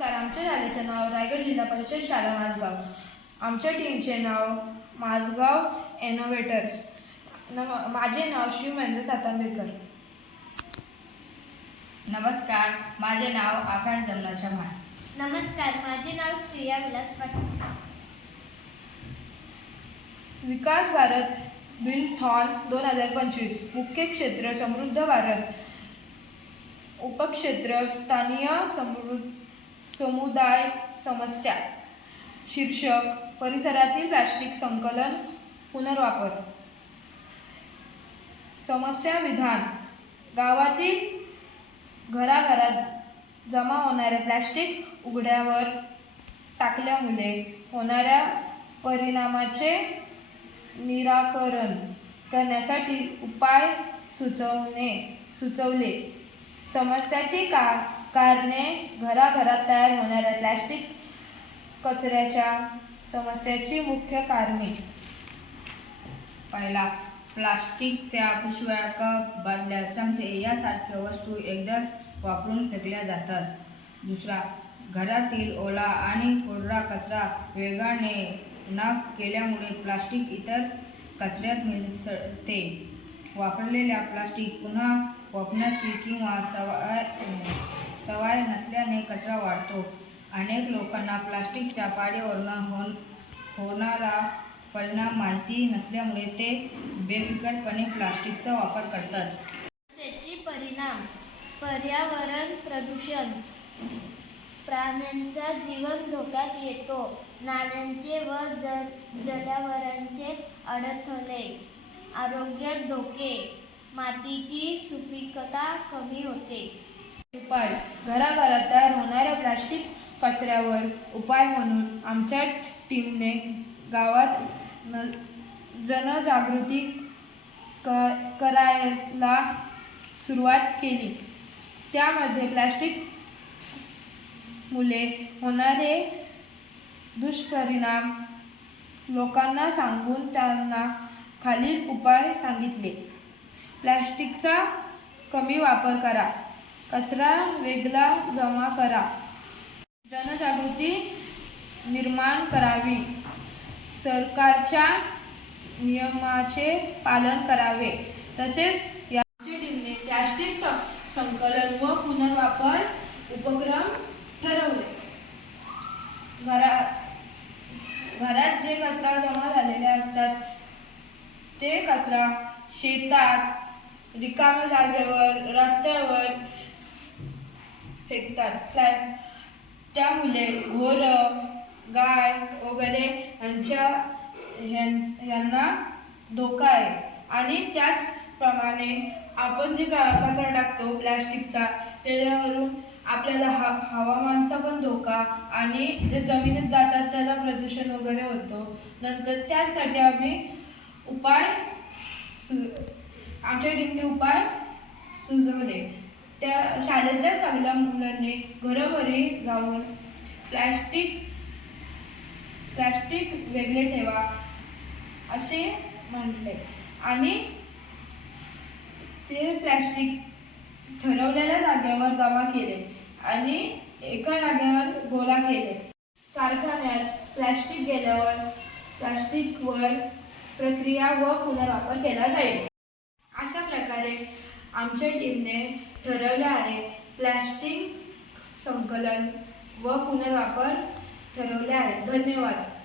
नमस्कार. आमच्या शाळेचे नाव रायगड जिल्हा परिषद शाळा माझगाव. आमच्या टीमचे नाव माझगाव इनोव्हेटर्स. माझे नाव श्री महेंद्र सातांबेकर. नमस्कार, माझे नाव आकाश जमना चव्हाण. नमस्कार, माझे नाव श्रेया विलास पाटील. विकास भारत बिल्डथॉन 2025. मुख्य क्षेत्र समृद्ध भारत. उपक्षेत्र स्थानीय समुदाय समस्या. शीर्षक परिसरातील प्लास्टिक संकलन पुनर्वापर. समस्या विधान. गावातील घराघरात जमा होणारे प्लास्टिक उघड्यावर टाकल्यामुळे होणाऱ्या परिणामाचे निराकरण करण्यासाठी उपाय सुचवले. समस्याची कारणे. घराघरात तयार होणाऱ्या प्लास्टिक कचऱ्याच्या समस्येची मुख्य कारणे. पहिला, प्लास्टिकच्या पिशव्या, कप, बादल्या, चमचे यासारख्या वस्तू एकदाच वापरून फेकल्या जातात. दुसरा, घरातील ओला आणि कोरडा कचरा वेगळा न केल्यामुळे प्लास्टिक इतर कचऱ्यात मिसळते. वापरलेल्या प्लास्टिक पुन्हा वापरण्याची किंवा सवय नसल्याने कचरा वाढतो. अनेक लोकांना प्लास्टिकच्या पाड्यावरून होणारा परिणाम माहिती नसल्यामुळे ते बेफिकीरपणे प्लास्टिकचा वापर करतात. त्याचे परिणाम. पर्यावरण प्रदूषण. प्राण्यांचा जीवन धोक्यात येतो. नाल्यांचे व जनावरांचे अडथळे. आरोग्यात धोके. मातीची सुपीकता कमी होते. उपाय. घराघरात तयार होणाऱ्या प्लास्टिक कचऱ्यावर उपाय म्हणून आमच्या टीमने गावात जनजागृती करायला सुरुवात केली. त्यामध्ये प्लास्टिक मुळे होणारे दुष्परिणाम लोकांना सांगून त्यांना खालील उपाय सांगितले. प्लास्टिकचा कमी वापर करा. कचरा वेगळा जमा करा. जनजागृती निर्माण करावी. सरकारच्या नियमाचे पालन करावे. तसेच आमच्या टीमने प्लास्टिक संकलन व पुनर्वापर उपक्रम ठरवले. घरात जे कचरा जमा झालेले असतात ते कचरा शेतात, रिकाम्या जागेवर, रस्त्यावर फेकतात. त्यामुळे ढोरं, गाय वगैरे यांना धोका आहे. आणि त्याचप्रमाणे आपण जे कचरा टाकतो प्लास्टिकचा त्याच्यावरून आपल्याला हवामानचा पण धोका आणि जे जमिनीत जातात त्याला प्रदूषण वगैरे होतो. नंतर त्यासाठी आम्ही आमच्या टीमने उपाय सुचवले. त्या शाळेतल्या सगळ्या मुलांनी घरोघरी जाऊन प्लास्टिक वेगळे ठेवा असे म्हटले आणि ते प्लास्टिक ठरवलेल्या जागेवर जमा केले आणि एका जागेवर गोळा केले. कारखान्यात प्लास्टिक गेल्यावर प्लास्टिकवर प्रक्रिया व पुनर्वापर केला जाईल. अशा प्रकारे आमच्या टीमने ठरवले आहे. प्लास्टिक संकलन व पुनर्वापर ठरवले आहे. धन्यवाद.